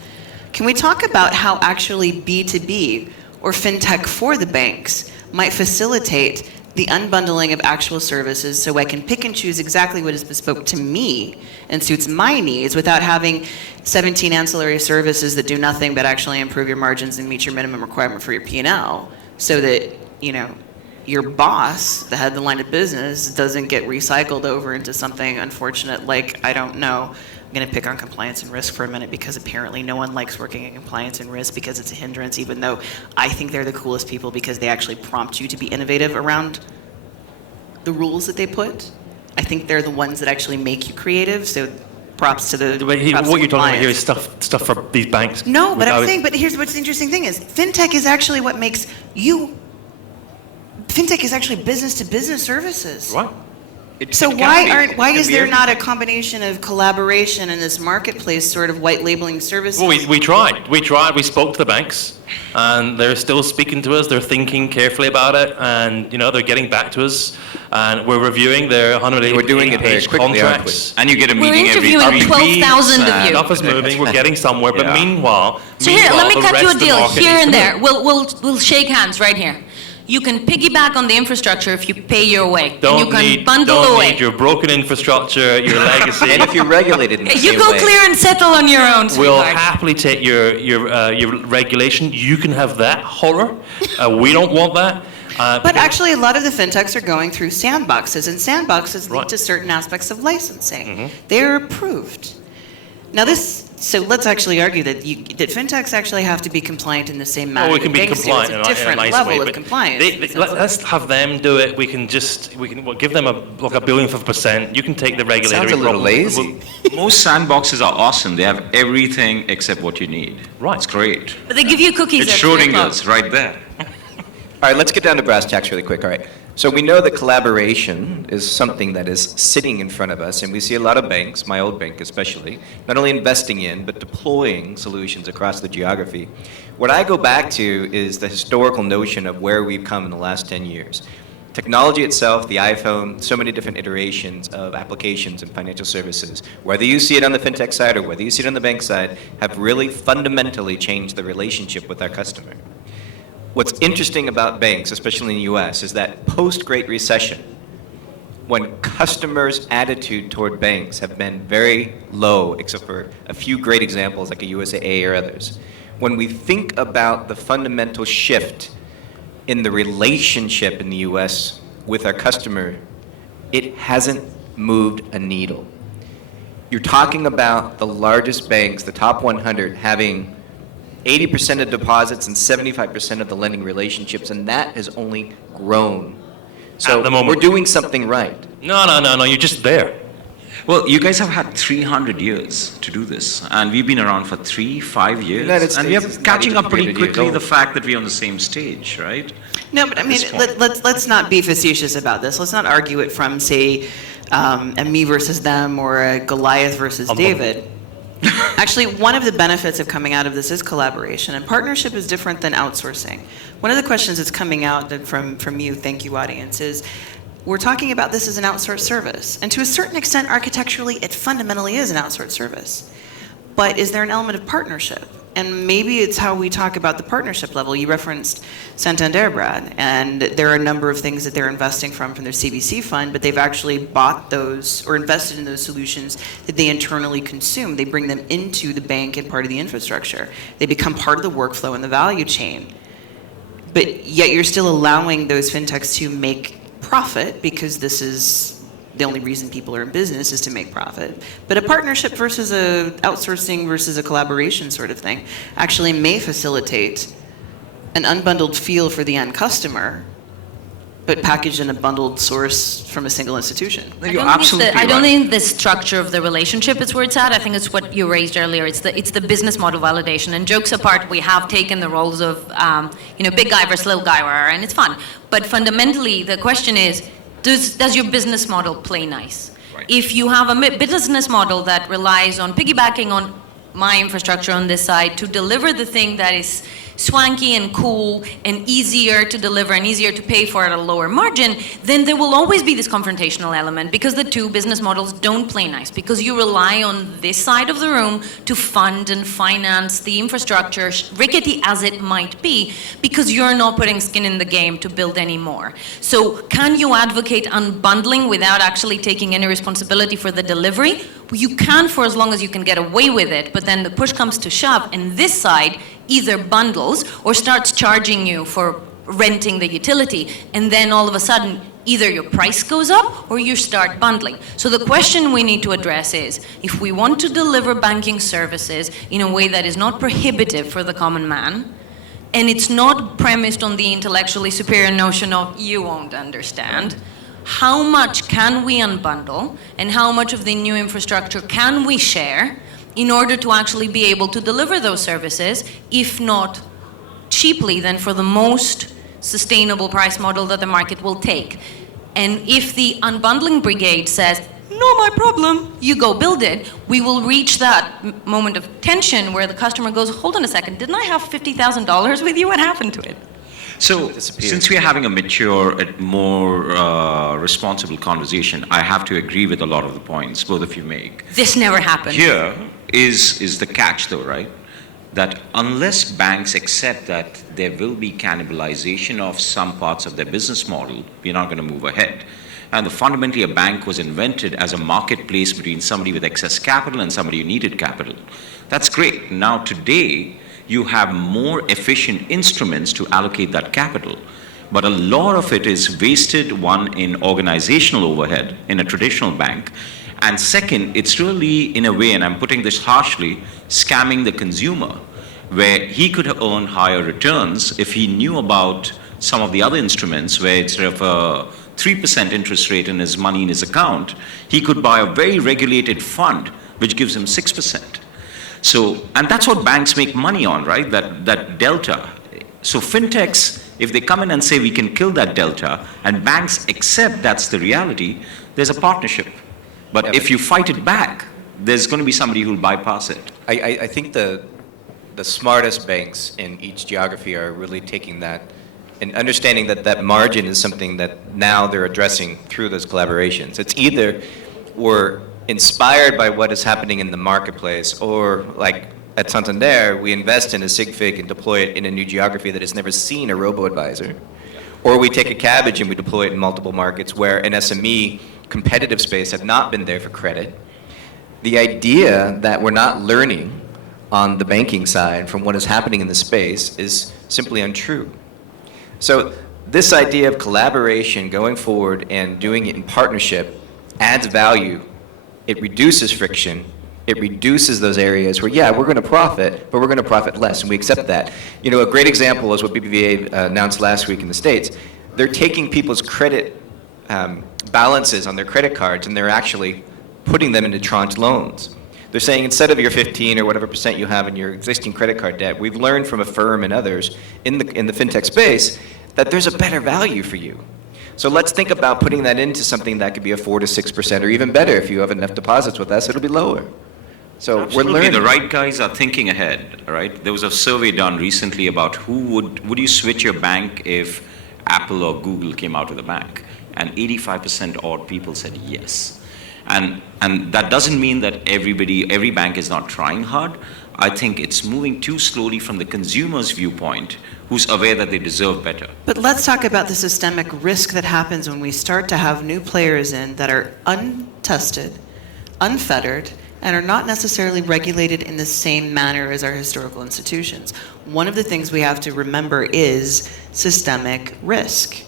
Can we talk about how actually B2B, or fintech for the banks, might facilitate the unbundling of actual services so I can pick and choose exactly what is bespoke to me and suits my needs without having 17 ancillary services that do nothing but actually improve your margins and meet your minimum requirement for your P&L so that, you know, your boss, the head of the line of business, doesn't get recycled over into something unfortunate like, I don't know, I'm going to pick on compliance and risk for a minute because apparently no one likes working in compliance and risk because it's a hindrance, even though I think they're the coolest people because they actually prompt you to be innovative around the rules that they put. I think they're the ones that actually make you creative, so props to the What props you're to talking about here is compliance. stuff for these banks. No, but I'm without- saying, but here's what's the interesting thing is, fintech is actually what makes you, fintech is actually business-to-business services. Right. So It why can be. why It can is be there not a everything. combination of collaboration in this marketplace sort of white labeling services? Well, we tried. We spoke to the banks, and they're still speaking to us. They're thinking carefully about it, and you know they're getting back to us, and we're reviewing their 180 We're doing it very page quickly, aren't we? contracts. And you get a We're meeting every interviewing 3 weeks. 12,000 of you. Stuff is moving. We're getting somewhere. But Yeah. meanwhile, So here, let me the cut you rest a of the deal market here needs and to there. move. We'll shake hands right here. You can piggyback on the infrastructure if you pay your way, and you Don't can need, bundle don't away. need your broken infrastructure, your legacy. And if you're regulated in the You same go way, clear and settle on your own, We'll sweetheart. happily take your regulation. You can have that horror. We don't want that. But actually, a lot of the fintechs are going through sandboxes, and sandboxes lead Right. to certain aspects of licensing. Mm-hmm. They're approved. Now, so let's actually argue that that fintechs actually have to be compliant in the same manner. Well, we can that be banks do. compliant It's a different in a nice level way, of but compliance. let's have them do it. We can we'll give them like a billionth of a percent. You can take the regulatory sounds a little problem. lazy. Most sandboxes are awesome. They have everything except what you need. Right. It's great. But they give you cookies It's at 3 o'clock. Schrodinger's right there. All right, let's get down to brass tacks really quick. All right. So we know that collaboration is something that is sitting in front of us, and we see a lot of banks, my old bank especially, not only investing in, but deploying solutions across the geography. What I go back to is the historical notion of where we've come in the last 10 years. Technology itself, the iPhone, so many different iterations of applications and financial services, whether you see it on the fintech side or whether you see it on the bank side, have really fundamentally changed the relationship with our customer. What's interesting about banks, especially in the US, is that post-Great Recession, when customers' attitude toward banks have been very low, except for a few great examples like a USAA or others, when we think about the fundamental shift in the relationship in the US with our customer, it hasn't moved a needle. You're talking about the largest banks, the top 100, having 80% of deposits and 75% of the lending relationships, and that has only grown. So At the moment. we're doing something right. No. You're just there. Well, you guys have had 300 years to do this, and we've been around for 3-5 years. United And we are States is catching not up pretty even 300 years quickly the old. fact that we're on the same stage, right? No, but I mean, this point. let's not be facetious about this. Let's not argue it from, say, a me versus them or a Goliath versus David. Actually, one of the benefits of coming out of this is collaboration, and partnership is different than outsourcing. One of the questions that's coming out from you, thank you, audience, is we're talking about this as an outsourced service. And to a certain extent, architecturally, it fundamentally is an outsourced service. But is there an element of partnership? And maybe it's how we talk about the partnership level. You referenced Santander, Brad, and there are a number of things that they're investing from their CVC fund, but they've actually bought those or invested in those solutions that they internally consume. They bring them into the bank and part of the infrastructure. They become part of the workflow and the value chain. but yet you're still allowing those fintechs to make profit because this is the only reason people are in business is to make profit. But a partnership versus a outsourcing versus a collaboration sort of thing actually may facilitate an unbundled feel for the end customer, but packaged in a bundled source from a single institution. You're absolutely I don't right. think the structure of the relationship is where it's at. I think it's what you raised earlier. It's the business model validation. And jokes apart, we have taken the roles of big guy versus little guy, and it's fun. But fundamentally, the question is, does your business model play nice? Right. If you have a business model that relies on piggybacking on my infrastructure on this side to deliver the thing that is swanky and cool and easier to deliver and easier to pay for at a lower margin, then there will always be this confrontational element because the two business models don't play nice, because you rely on this side of the room to fund and finance the infrastructure, rickety as it might be, because you're not putting skin in the game to build any more. So can you advocate unbundling without actually taking any responsibility for the delivery? Well, you can, for as long as you can get away with it, but then the push comes to shove, and this side either bundles or starts charging you for renting the utility, and then all of a sudden either your price goes up or you start bundling. So the question we need to address is, if we want to deliver banking services in a way that is not prohibitive for the common man, and it's not premised on the intellectually superior notion of you won't understand, how much can we unbundle and how much of the new infrastructure can we share in order to actually be able to deliver those services, if not cheaply, then for the most sustainable price model that the market will take. And if the unbundling brigade says, no, my problem, you go build it, we will reach that moment of tension where the customer goes, hold on a second, didn't I have $50,000 with you? What happened to it? So, since we are having a mature and more responsible conversation, I have to agree with a lot of the points both of you make. This never happened. Here is the catch, though, right? That unless banks accept that there will be cannibalization of some parts of their business model, we're not going to move ahead. And fundamentally, a bank was invented as a marketplace between somebody with excess capital and somebody who needed capital. That's great. Now, today, you have more efficient instruments to allocate that capital. But a lot of it is wasted, one, in organizational overhead in a traditional bank. And second, it's really, in a way, and I'm putting this harshly, scamming the consumer, where he could earn higher returns if he knew about some of the other instruments where instead of a 3% interest rate in his money in his account, he could buy a very regulated fund which gives him 6%. So, and that's what banks make money on, right? That delta. So fintechs, if they come in and say we can kill that delta, and banks accept that's the reality, there's a partnership. But if you fight it back, there's going to be somebody who'll bypass it. I think the smartest banks in each geography are really taking that and understanding that that margin is something that now they're addressing through those collaborations. It's either we're inspired by what is happening in the marketplace, or like at Santander, we invest in a SigFig and deploy it in a new geography that has never seen a robo-advisor. Or we take a Kabbage and we deploy it in multiple markets where an SME competitive space had not been there for credit. The idea that we're not learning on the banking side from what is happening in the space is simply untrue. So this idea of collaboration going forward and doing it in partnership adds value. It reduces friction. It reduces those areas where, yeah, we're going to profit, but we're going to profit less, and we accept that. You know, a great example is what BBVA announced last week in the States. They're taking people's credit balances on their credit cards, and they're actually putting them into tranche loans. They're saying instead of your 15 or whatever percent you have in your existing credit card debt, we've learned from Affirm and others in the fintech space that there's a better value for you. So let's think about putting that into something that could be a 4 to 6%, or even better, if you have enough deposits with us, it'll be lower. So Absolutely. we're learning. The right guys are thinking ahead, right? There was a survey done recently about would you switch your bank if Apple or Google came out with a bank? And 85% odd people said yes. And that doesn't mean that every bank is not trying hard. I think it's moving too slowly from the consumer's viewpoint, who's aware that they deserve better. But let's talk about the systemic risk that happens when we start to have new players in that are untested, unfettered, and are not necessarily regulated in the same manner as our historical institutions. One of the things we have to remember is systemic risk.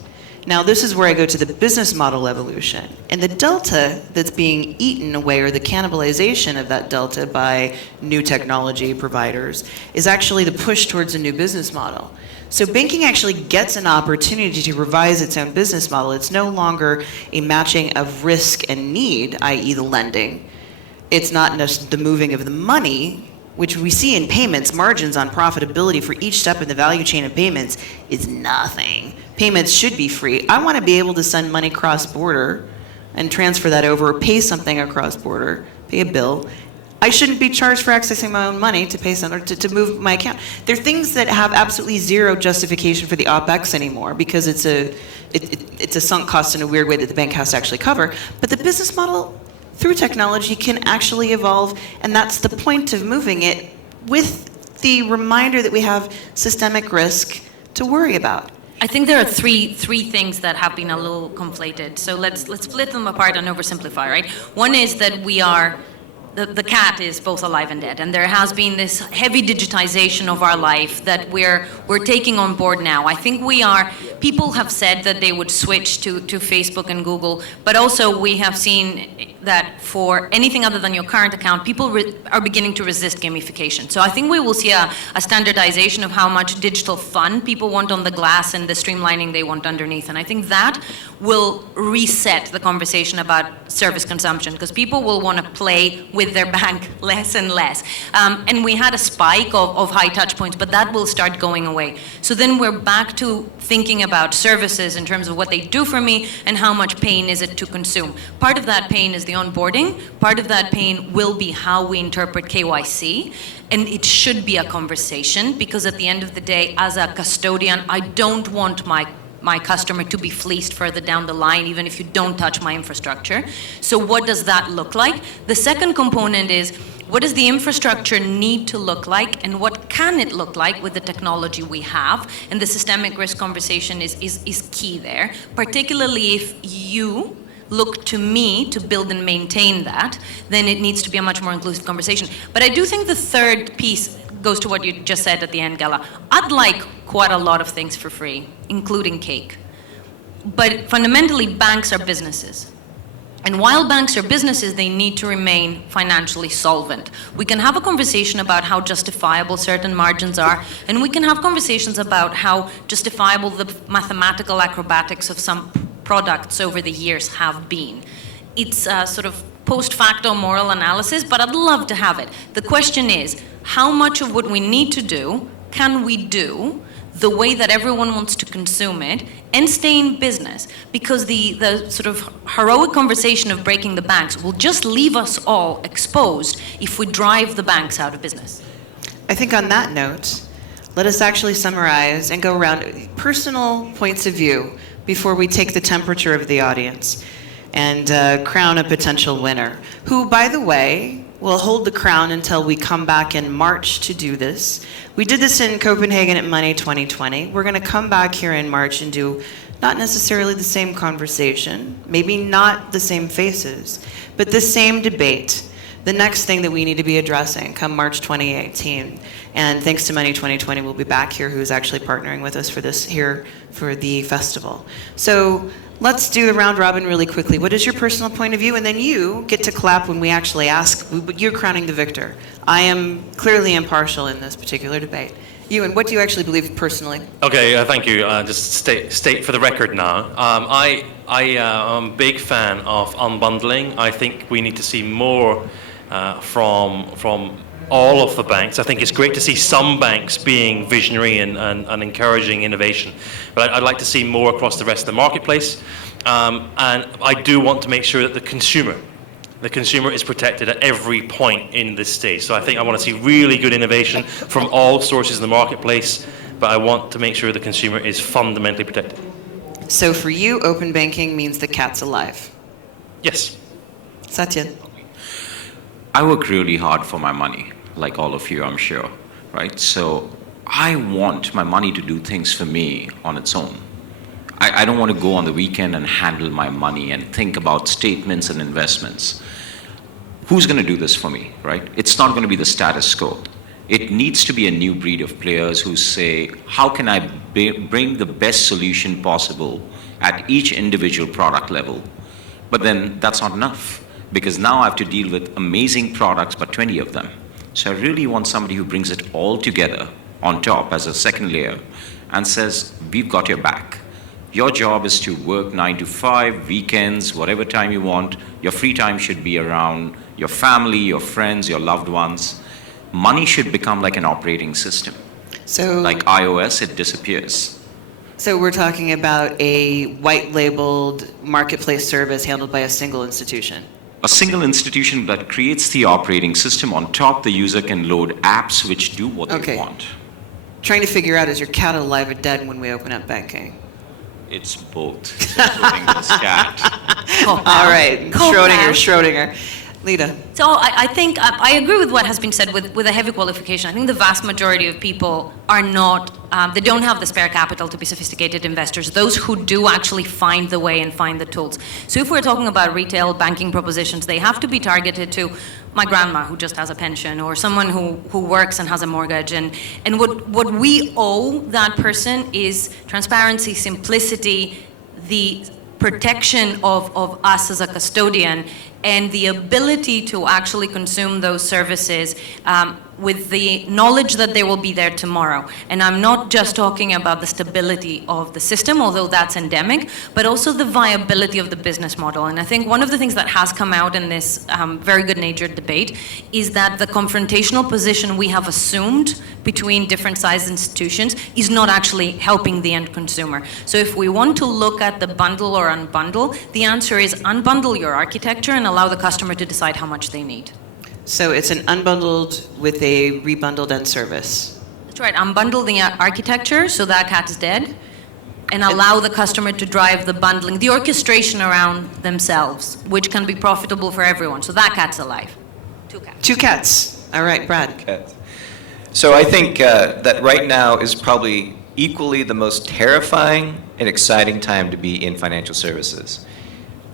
Now, this is where I go to the business model evolution. And the delta that's being eaten away, or the cannibalization of that delta by new technology providers, is actually the push towards a new business model. So banking actually gets an opportunity to revise its own business model. It's no longer a matching of risk and need, i.e. the lending. It's not just the moving of the money, which we see in payments. Margins on profitability for each step in the value chain of payments is nothing. Payments should be free. I want to be able to send money cross-border and transfer that over, or pay something across border, pay a bill. I shouldn't be charged for accessing my own money to pay something, to move my account. There are things that have absolutely zero justification for the OpEx anymore, because it's a sunk cost in a weird way that the bank has to actually cover. But the business model through technology can actually evolve, and that's the point of moving it, with the reminder that we have systemic risk to worry about. I think there are three things that have been a little conflated. So let's split them apart and oversimplify, right? One is that we are, the cat is both alive and dead, and there has been this heavy digitization of our life that we're taking on board now. I think people have said that they would switch to Facebook and Google, but also we have seen that for anything other than your current account, people are beginning to resist gamification. So I think we will see a standardization of how much digital fun people want on the glass and the streamlining they want underneath. And I think that will reset the conversation about service consumption, because people will want to play with their bank less and less. And we had a spike of high touch points, but that will start going away. So then we're back to thinking about services in terms of what they do for me and how much pain is it to consume. Part of that pain is the onboarding. Part of that pain will be how we interpret KYC. And it should be a conversation, because at the end of the day, as a custodian, I don't want my customer to be fleeced further down the line, even if you don't touch my infrastructure. So what does that look like? The second component is, what does the infrastructure need to look like, and what can it look like with the technology we have? And the systemic risk conversation is key there, particularly if you look to me to build and maintain that, then it needs to be a much more inclusive conversation. But I do think the third piece goes to what you just said at the end, Gala. I'd like quite a lot of things for free, including cake. But fundamentally, banks are businesses. And while banks are businesses, they need to remain financially solvent. We can have a conversation about how justifiable certain margins are, and we can have conversations about how justifiable the mathematical acrobatics of some products over the years have been. It's a sort of post-facto moral analysis, but I'd love to have it. The question is, how much of what we need to do can we do the way that everyone wants to consume it and stay in business? Because the sort of heroic conversation of breaking the banks will just leave us all exposed if we drive the banks out of business. I think on that note, let us actually summarize and go around personal points of view before we take the temperature of the audience and crown a potential winner, who, by the way, will hold the crown until we come back in March to do this. We did this in Copenhagen at Money 2020. We're going to come back here in March and do not necessarily the same conversation, maybe not the same faces, but the same debate. The next thing that we need to be addressing come March 2018. And thanks to Money 2020, we'll be back here, who's actually partnering with us for this here for the festival. So let's do the round robin really quickly. What is your personal point of view? And then you get to clap when we actually ask. You're crowning the victor. I am clearly impartial in this particular debate. Ewan, what do you actually believe personally? Okay, thank you. Just state for the record now. I am a big fan of unbundling. I think we need to see more from all of the banks. I think it's great to see some banks being visionary and encouraging innovation, but I'd like to see more across the rest of the marketplace. And I do want to make sure that the consumer is protected at every point in this stage. So I think I want to see really good innovation from all sources in the marketplace, but I want to make sure the consumer is fundamentally protected. So for you, open banking means the cat's alive. Yes. Satya. I work really hard for my money, like all of you, I'm sure, right? So I want my money to do things for me on its own. I don't want to go on the weekend and handle my money and think about statements and investments. who's going to do this for me, right? It's not going to be the status quo. It needs to be a new breed of players who say, how can I bring the best solution possible at each individual product level? But then that's not enough, because now I have to deal with amazing products, but 20 of them. So I really want somebody who brings it all together on top as a second layer and says, we've got your back. Your job is to work 9 to 5, weekends, whatever time you want. Your free time should be around your family, your friends, your loved ones. Money should become like an operating system. So, Like iOS, it disappears. so we're talking about a white-labeled marketplace service handled by a single institution. A single institution that creates the operating system. On top, the user can load apps which do what Okay. they want. Trying to figure out, is your cat alive or dead when we open up banking? It's both, including this cat. All right, Cop Schrodinger, out. Schrodinger. Lita. So I think I agree with what has been said with a heavy qualification. I think the vast majority of people are not, they don't have the spare capital to be sophisticated investors. Those who do actually find the way and find the tools. So if we're talking about retail banking propositions, they have to be targeted to my grandma who just has a pension, or someone who works and has a mortgage. And what we owe that person is transparency, simplicity, the protection of us as a custodian, and the ability to actually consume those services with the knowledge that they will be there tomorrow. And I'm not just talking about the stability of the system, although that's endemic, but also the viability of the business model. And I think one of the things that has come out in this very good-natured debate is that the confrontational position we have assumed between different sized institutions is not actually helping the end consumer. So if we want to look at the bundle or unbundle, the answer is unbundle your architecture and allow the customer to decide how much they need. So it's an unbundled with a rebundled end service. That's right, unbundle the architecture so that cat is dead, and allow the customer to drive the bundling, the orchestration around themselves, which can be profitable for everyone. So that cat's alive. Two cats. Two cats. All right, Brad. Cats. So I think that right now is probably equally the most terrifying and exciting time to be in financial services.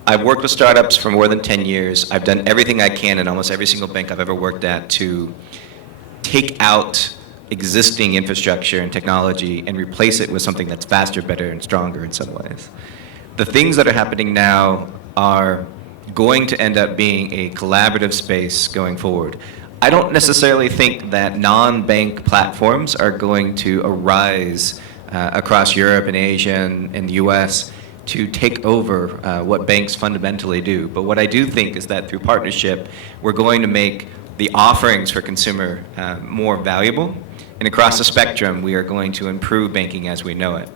I've worked with startups for more than 10 years. I've done everything I can in almost every single bank I've ever worked at to take out existing infrastructure and technology and replace it with something that's faster, better, and stronger in some ways. The things that are happening now are going to end up being a collaborative space going forward. I don't necessarily think that non-bank platforms are going to arise across Europe and Asia and the US to take over what banks fundamentally do. But what I do think is that through partnership, we're going to make the offerings for consumer more valuable. And across the spectrum, we are going to improve banking as we know it.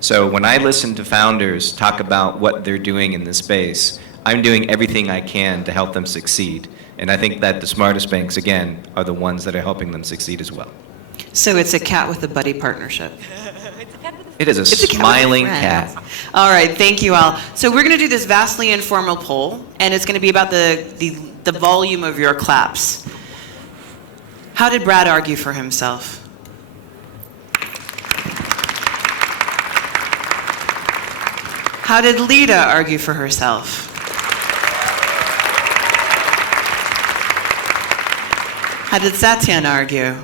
So when I listen to founders talk about what they're doing in this space, I'm doing everything I can to help them succeed. And I think that the smartest banks, again, are the ones that are helping them succeed as well. So it's a cat with a buddy partnership. It is a It's a cat with a smiling friend. cat. All right, thank you all. So we're going to do this vastly informal poll, and it's going to be about the volume of your claps. How did Brad argue for himself? How did Lita argue for herself? How did Satyan argue?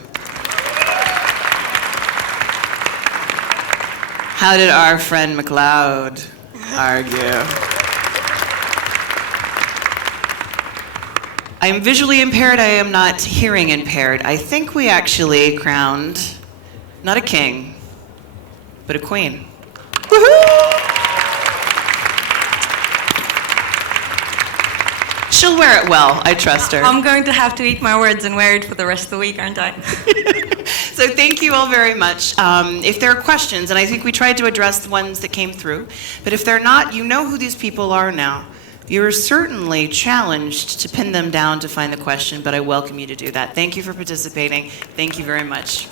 How did our friend McLeod argue? I am visually impaired, I am not hearing impaired. I think we actually crowned not a king, but a queen. Woohoo! She'll wear it well, I trust her. I'm going to have to eat my words and wear it for the rest of the week, aren't I? So thank you all very much. If there are questions, and I think we tried to address the ones that came through, but if they're not, you know who these people are now. You're certainly challenged to pin them down to find the question, but I welcome you to do that. Thank you for participating. Thank you very much.